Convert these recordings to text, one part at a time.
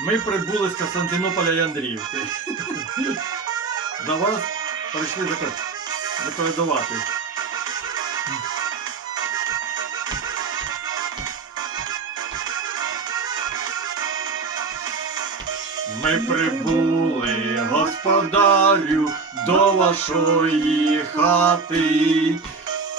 Ми прибули з Константинополя і Андріївки. До вас прийшли заколядувати. Ми прибули, господарю, до вашої хати.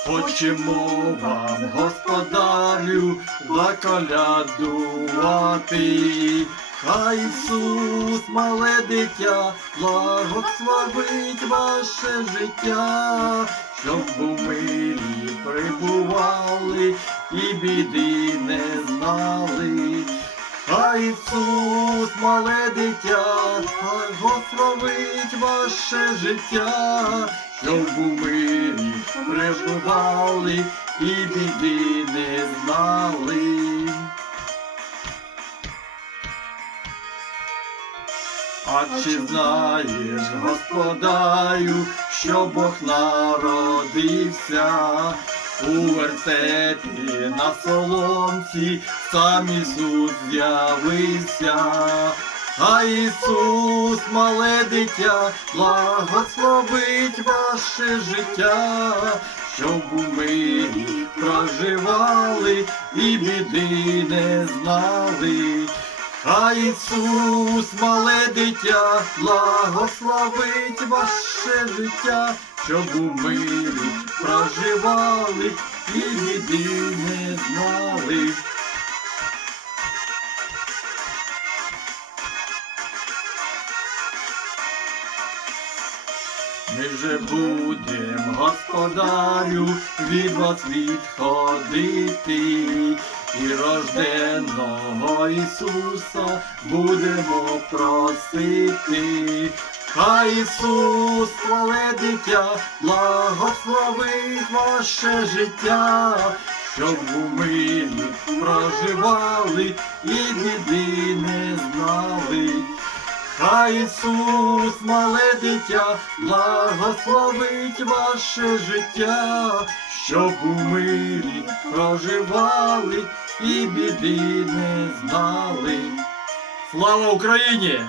Хочемо вам, господарю, заколядувати. Хай Ісус, мале дитя, благословить ваше життя, щоб у мирі прибували і біди не знали. Хай Ісус, мале дитя, благословить ваше життя, щоб у мирі прибували і біди не знали. А чи знаєш, господарю, що Бог народився у вертепі на соломці, сам Ісус з'явився. А Ісус, мале дитя, благословить ваше життя, щоб у мирі проживали і біди не знали. Хай Ісус, мале дитя, благословить ваше життя, щоб у мирі проживали і біди не знали. Ми вже будем, господарю, від вас відходити, і рожденого Ісуса будемо просити. Хай Ісус, мале дитя, благословить ваше життя, щоб у мирі проживали і біди не знали. Хай Ісус, мале дитя, благословить ваше життя, щоб у мирі проживали і біди не знали. Слава Україні!